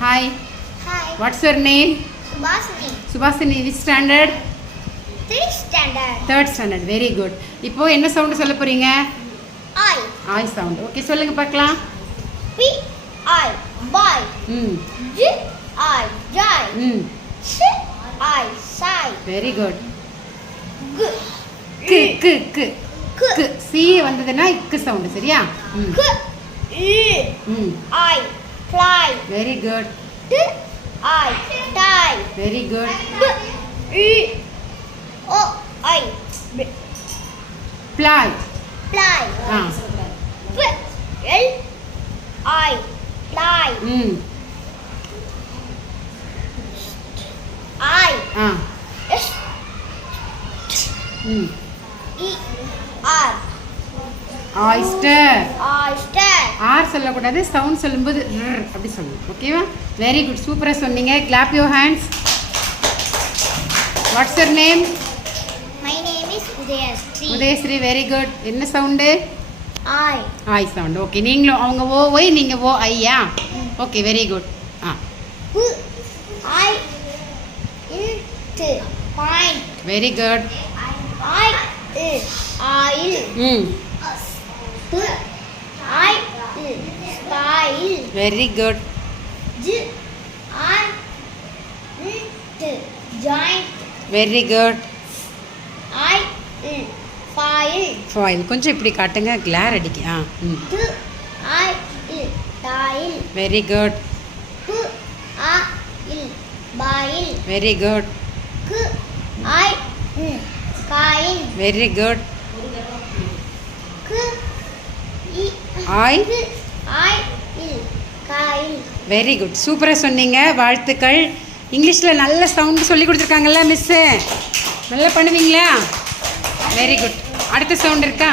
Hi. Hi. What's your name? Subhasini. Subhasini, which standard? 3rd standard. Third standard. Very good. இப்போ என்ன sound சொல்ல போறீங்க? I. I sound. Okay, சொல்லுங்க பார்க்கலாம். P I buy. J I joy. S I sigh. Very good. G கு கு கு கு சி வந்ததுன்னா இக்கு சவுண்ட் சரியா? K I fly. Very good. T I tie. Very good. B O I Fly. fly. P L I fly. I S E R Oyster. oyster. R சொல்லக்கூடாது, sound சொல்லும்போது அப்படி சொல்லணும். ஓகேவா? வெரி குட், சூப்பராக சொன்னீங்க. Clap your hands. What's your name? My name is Udayasri. Udayasri. Very good. என்ன sound? I I sound. Okay, நீங்களும் அவங்க ஓ ஒய், நீங்கள் ஓ ஐயா. Okay, very good. P I int point. Very good. I oil. P I style. Very good. J I int joint. Very good. I file. Foil கொஞ்சம் இப்படி காட்டுங்க, கிளார் அடிக்க. T I tile. Very good. P I bile. Very good. K I coil. Very good. K I I coil. Very good, சூப்பராக சொன்னீங்க. வாழ்த்துக்கள். இங்கிலீஷில் நல்ல sound சொல்லி கொடுத்துருக்காங்கல்ல மிஸ்ஸு, நல்லா பண்ணுவீங்களா? Very good. அடுத்த சவுண்ட் இருக்கா?